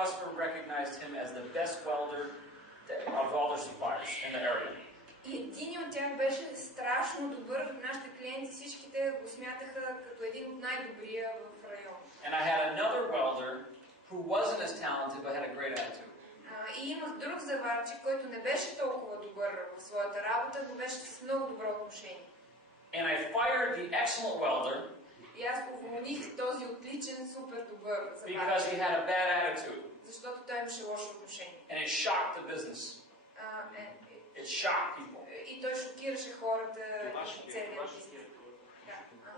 customer recognized him as the best welder of all their suppliers in the area. И един от тях беше страшно добър. Нашите клиенти всичките го смятаха като един от най-добрия в района. And I had another welder who wasn't as talented but had a great attitude. И имах друг заварчик, който не беше толкова добър в своята работа, но беше с много добро отношение. And I fired the excellent welder И аз уволних този отличен, супер добър заварчик. because he had a bad attitude. Защото той имаше лошо отношение. And it shocked the business. It shocked people. И той шокираше хората и целия бизнес.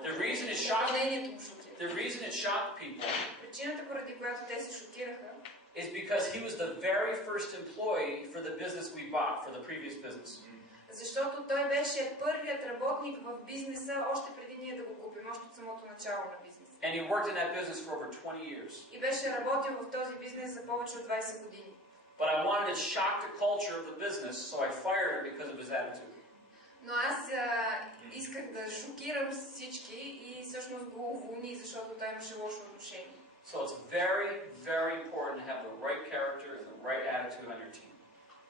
The reason it shocked people причината, поради която те се шокираха, is because he was the very first employee for the business we bought, for the previous business. Защото той беше първият работник в бизнеса, още преди ние да го купим, още от самото начало на бизнеса. And he worked in that business for over 20 years. И беше работил в този бизнес за повече от 20 години. But I wanted to shock the culture of the business, so I fired him because of his attitude. Но аз исках да шокирам всички и всъщност го уволних, защото той имаше лошо отношение. So it's very, very important to have the right character and the right attitude on your team.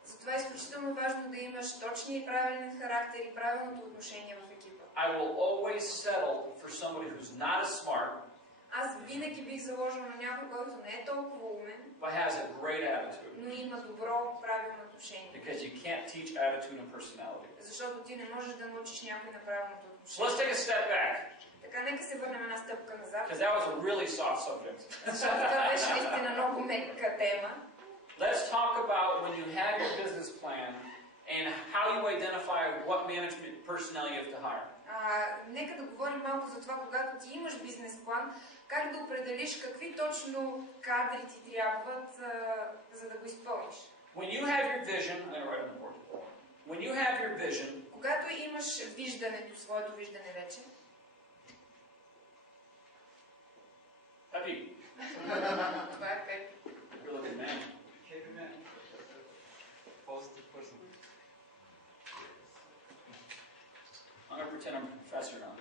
Затова е изключително важно да имаш точния и правилен характер и правилното отношение в екипа. I will always settle for somebody who's not as smart. Аз винаги бих заложил на някой, който не е толкова умен, but has a great attitude. но има добро, правилно отношение. Because you can't teach attitude and personality. Защото ти не можеш да научиш някой на правилното So отношение. let's take a step back. Така, нека се върнем една стъпка назад. Because that was a really soft subject. Защото това беше наистина много мека тема. Let's talk about when you have your business plan and how you identify what management personnel you have to hire. Нека да говорим малко за това, когато ти имаш бизнес план, как да определиш какви точно кадри ти трябват, за да го изпълниш. When you have your vision, I'm going to write on the board. When you have your vision, когато имаш виждането, своето виждане вече. Happy. Това е Пепи. You're looking man. Happy man. Positive person. I'm going to pretend I'm a professor now.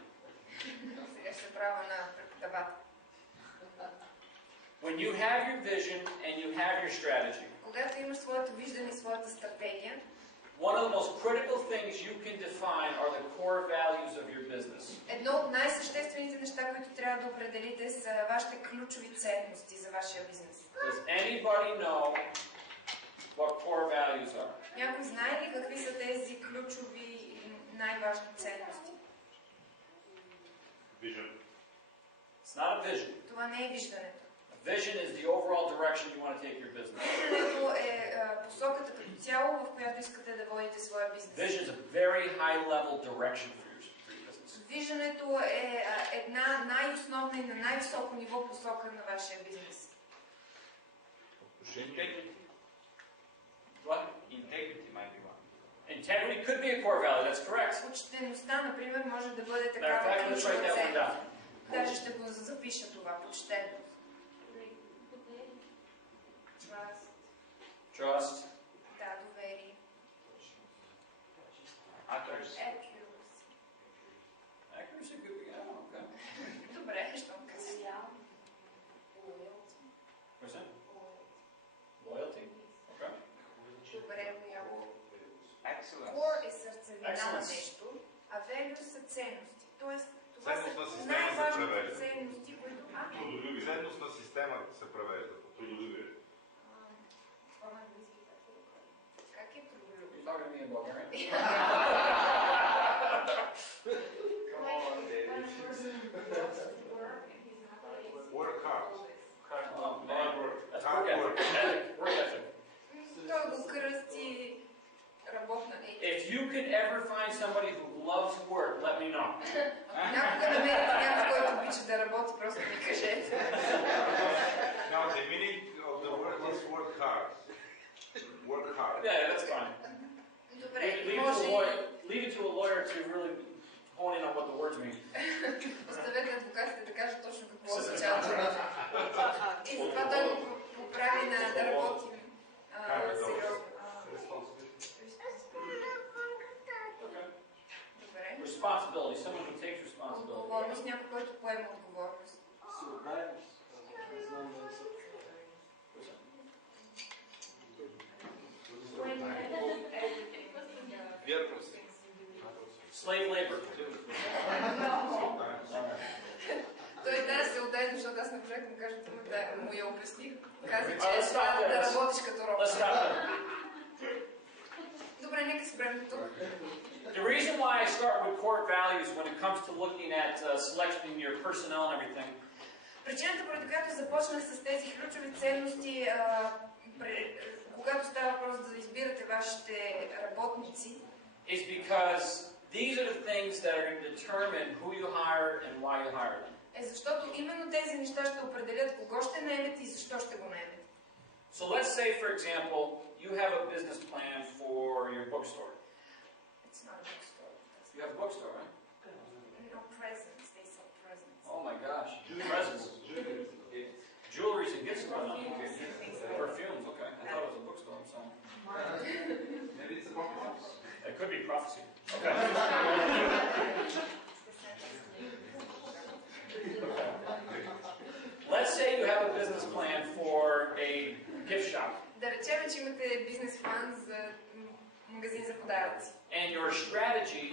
Сега ще правя на преподавател. When you have your vision and you have your strategy, когато имаш своето виждане и своята стратегия, one of the most critical things you can define are the core values of your business. Едно от най-съществените неща, които трябва да определите, са вашите ключови ценности за вашия бизнес. Does anybody know what core values are? Някой знае ли какви са тези ключови и най-важни ценности? Vision. It's not a vision. Това не е виждането. A vision is the overall direction you want to take your business. Виждането е посоката като цяло, в която искате да водите своя бизнес. Vision is a very high-level direction for your business. Виждането е една най-основна и на най-високо ниво посока на вашия бизнес. Integrity. What? Integrity might be one. Integrity could be a core value, that's correct. Почтеността, например, може да бъде такава ключова ценност. Даже ще го запиша това, почтеност. Trust. Да, доверие. Accuracy. Accuracy could be, oh, okay. Добре, щом казах. What's that? Loyalty? Okay. Добре, лояло. Excellence. Core е сърцевина на нещо, а value са ценности. Тоест, това са най-важните ценности, които... Трудолюбие. Ценностна система се превежда. Трудолюбие. Как е трудолюбие? You're talking to me about marriage? Work hard. Work ethic. Той го кръсти работна етика. If you can ever find somebody who loves work, let me know. Някога намерите някой, който обича да работи, просто ми кажете. Now the meaning of the word is work hard. Work hard. Yeah, that's fine. Добре, Leave it to a lawyer to really hone in on what the words mean. Оставете адвокатите да кажат точно какво означава това. И затова той го поправи да работим сериозно. Добре. Responsibility. Someone who takes responsibility. Отговорност, някой, който поема отговорност. let's това stop there. да работиш като Let's робот. stop there. Добре, нека спрем до тук. The reason why I start with core values when it comes to looking at selecting your personnel and everything Причината, поради която започнах с тези ключови ценности, когато става въпрос да избирате вашите работници, is because these are the things that are going to determine who you hire and why you hire them. Защото именно тези неща ще определят кого ще наемете и защо ще го наемете. So let's say, for example, you have a business plan for your bookstore. It's not a bookstore. You have a bookstore, right? No presents. They sell presents. Oh my gosh. Presents. Jewelry's and gifts. Perfumes, okay. I thought it was a bookstore, so. Maybe it's a prophecy. It could be prophecy. Okay. Let's say you have a business plan for a gift shop. Да речем, че имате бизнес план за магазин за подаръци. And your strategy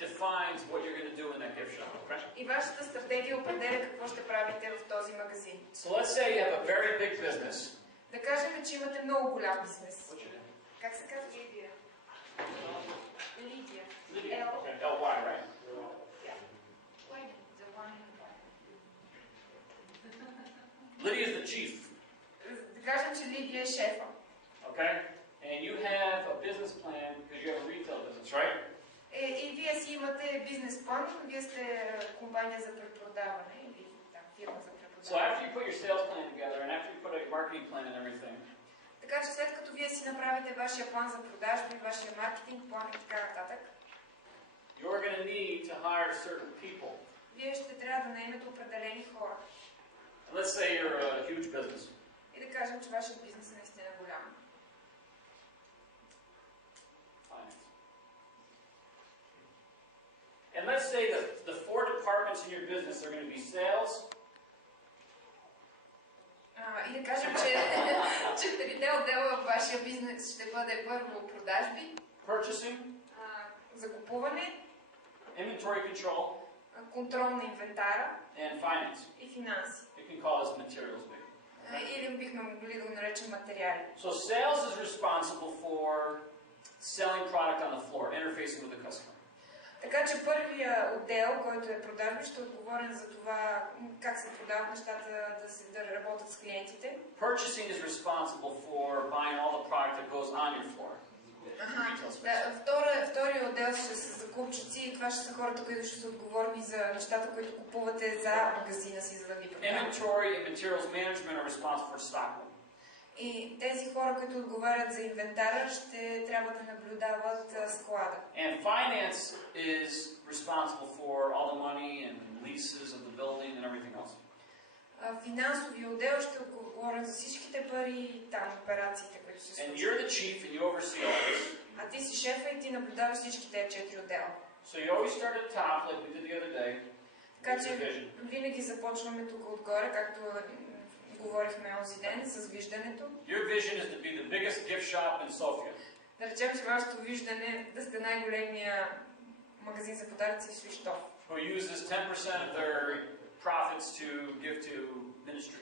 defines what you're going to do in that gift shop. Okay? И вашата стратегия определя какво ще правите в този магазин. So let's say you have a very big business. Да кажем, че имате много голям бизнес. What's your name? Как се казва? Лидия. Лидия. Lydia. Okay. L-Y, right? Lydia is the chief. Да кажем, че Лидия е шефа. Okay? And you have a business plan because you have a retail business, right? И вие си имате бизнес план, вие сте компания за препродаване или фирма за So препродаване. after you put your sales plan together and after you put a marketing plan and everything, Така че след като вие си направите вашия план за продажби, вашия маркетинг план и така нататък, you're going to need to hire certain people. вие ще трябва да наемете определени хора. And let's say you're a huge business. И да кажем, че вашият бизнес е наистина голям. Finance. And let's say that the 4 departments in your business are going to be sales, И да кажем, че четирите отдела в вашия бизнес ще бъде първо продажби, purchasing, закупуване, inventory control, контрол на инвентара and finance. и финанси. You can call this materials maybe. Или бихме могли да го наречем материали. So sales is responsible for selling product on the floor, interfacing with the customer. Така че първия отдел, който е продажби, ще е отговорен за това как се продават нещата, да работят с клиентите. Purchasing is responsible for buying all the product that goes on your floor. Втория отдел ще са закупчици и това ще са хората, които ще са отговорни за нещата, които купувате за магазина си, за да ги продават. Inventory and materials management are responsible for stock. И тези хора, които отговарят за инвентара, ще трябва да наблюдават склада. And finance is responsible for all the money and leases of the building and everything else. Финансовия отдел ще отговоря за всичките пари и там операциите, които се And случват. you're the chief and you oversee all this. А ти си шефа и ти наблюдаваш всички тези 4 отдела. So you always start at top like we did the other day. Така with че the vision. винаги започваме тук отгоре, както говорихме онзи ден с виждането. Your vision is to be the biggest gift shop in Sofia. Да речем, че вашето виждане е да сте най-големия магазин за подаръци в Свищов. Who uses 10% of their profits to give to ministry.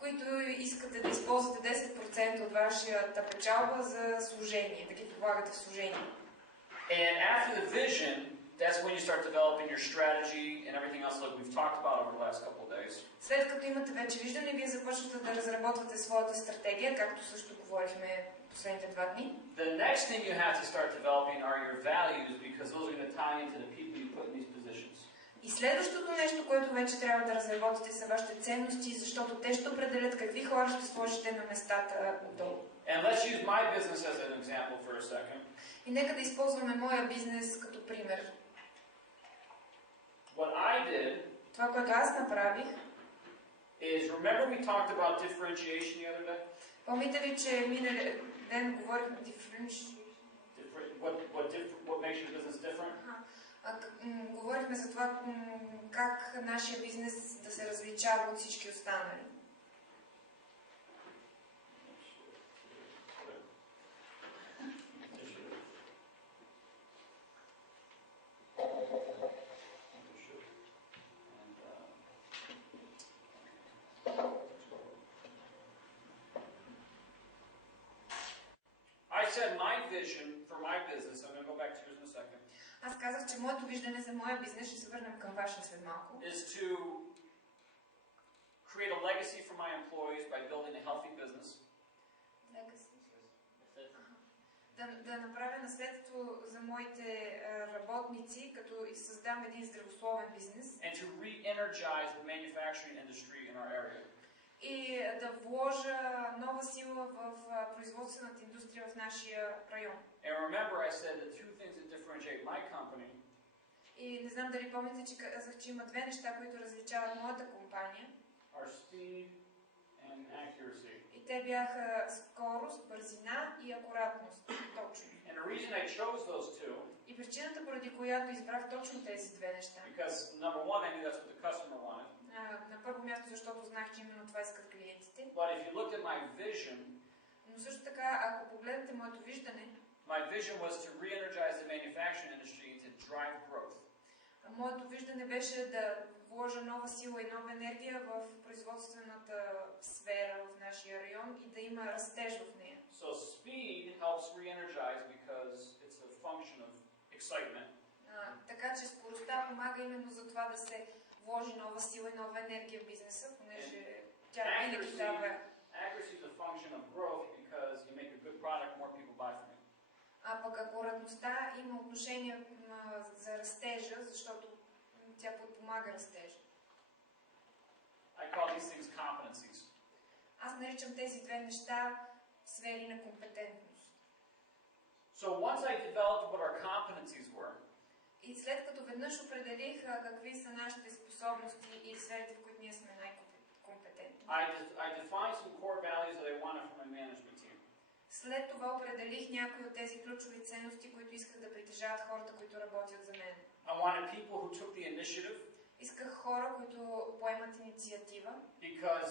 Които искате да използвате 10% от вашата печалба за служение, да ги полагате в служение. And after the vision, that's when you start developing your strategy and everything else like we've talked about over the last couple of days. След като имате вече виждане, вие започвате да разработвате своята стратегия, както също говорихме последните 2 дни. The next thing you have to start developing are your values because those are going to tie into the people you put in these positions. И следващото нещо, което вече трябва да разработите, са вашите ценности, защото те ще определят какви хора ще сложите на местата отдолу. And let's use my business as an example for a second. И нека да използваме моя бизнес като пример. What I did Това, което аз направих, is, remember we talked about differentiation the other day? помните ли, че миналия ден говорихме What makes your business different? говорихме за това как нашия бизнес да се различава от всички останали. said my vision for my business, I'm going to go back to yours in a second, Аз казах, че моето виждане за моя бизнес, ще се върнем към вашия след малко, is to create a legacy for my employees by building a healthy business. Да направя наследство за моите работници, като създам един здравословен бизнес. And to re-energize the manufacturing industry in our area. И да вложа нова сила в производствената индустрия в нашия район. And remember, I said that two things that differentiate my company. И не знам дали помните, че казах, че има две неща, които различават моята компания. Are speed and accuracy. И те бяха скорост, бързина и акуратност. Точно. And the reason I chose those two. И причината, поради която избрах точно тези две неща. Because number one, I knew that's what the customer wanted. На първо място, защото знах, че именно това искат клиентите. But if you looked at my vision, но също така, ако погледнете моето виждане, my vision was to re-energize the manufacturing industry and to drive growth. Моето виждане беше да вложа нова сила и нова енергия в производствената сфера в нашия район и да има растеж в нея. So speed helps re-energize because it's a function of excitement. Така че скоростта помага именно за това да се вложи нова сила и нова енергия в бизнеса, понеже тя винаги дава. Accuracy is a function of growth because you make a good product, more people buy from you. А пък акуратността има отношение за растежа, защото тя подпомага растежа. I call these things competencies. Аз наричам тези две неща сфери на компетентност. So once I developed what our competencies were, и след като веднъж определих какви са нашите способности и сферите, в които ние сме най-компетентни, I defined some core values that I wanted from my management team. След това определих някои от тези ключови ценности, които исках да притежават хората, които работят за мен. I wanted people who took the initiative. Исках хора, които поемат инициатива. Because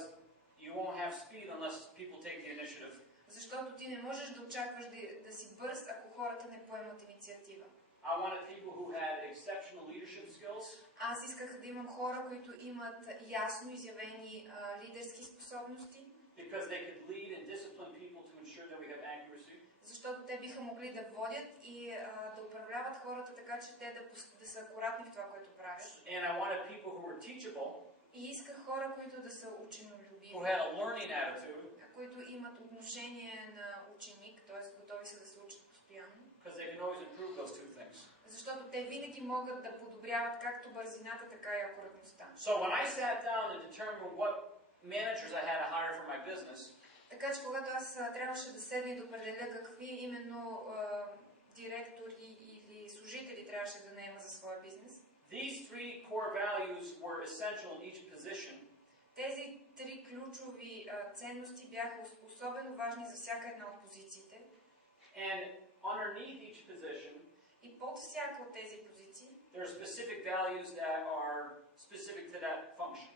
you won't have speed unless people take the initiative. Защото ти не можеш да очакваш да си бърз, ако хората не поемат инициатива. I wanted people who had exceptional leadership skills. Аз исках да имам хора, които имат ясно изявени лидерски способности. Because they could lead and discipline people to ensure that we have accuracy. Защото те биха могли да водят и да управляват хората така, че те да са акуратни в това, което правят. And I wanted people who were teachable. И исках хора, които да са ученолюбиви. Who had a learning attitude. Които имат отношение на ученик, т.е. готови са да се учат постоянно. Because they can always improve those two things. Защото те винаги могат да подобряват както бързината, така и акуратността. So when I sat down and determined what managers I had to hire for my business, така че когато аз трябваше да седна и да определя какви именно директори или служители трябваше да наема за своя бизнес, these three core values were essential in each position. Тези три ключови ценности бяха особено важни за всяка една от позициите. And underneath each position, и под всяка от тези позиции, there are specific values that are specific to that function.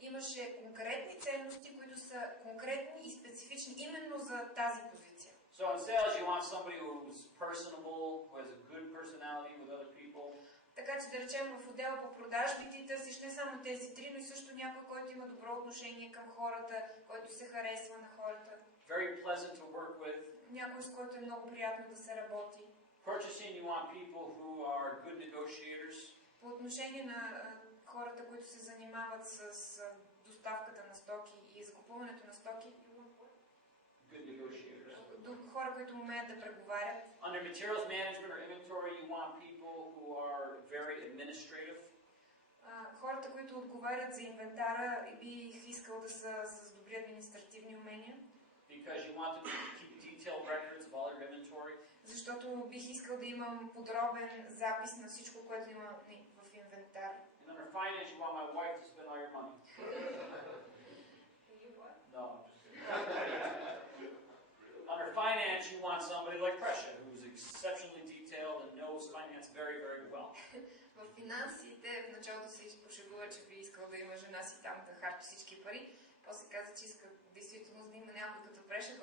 Имаше конкретни ценности, които са конкретни и специфични именно за тази позиция. So in sales, you want somebody who's personable, who has a good personality with other people. Така че да речем в отдела по продажби ти търсиш не само тези три, но и също някой, който има добро отношение към хората, който се харесва на хората. Very pleasant to work with. Някой, с който е много приятно да се работи. Purchasing, you want people who are good negotiators. По отношение на хората, които се занимават с доставката на стоки и закупуването на стоки. Good negotiators. Хора, които умеят да преговарят. Under materials management or inventory, you want people who are very administrative. Хората, които отговарят за инвентара, бих искал да са с добри административни умения. Because you want to keep detailed records of all your inventory. Защото бих искал да имам подробен запис на всичко, което има в инвентар. And under finance, you want my wife to spend all your money. No. Under finance, you want somebody like Pressure, who's exceptionally detailed and knows finance very, very well. В финансите в началото се пошегува, че би искал да има жена си там да харчи всички пари. После каза, че иска действително да има някой като Pressure,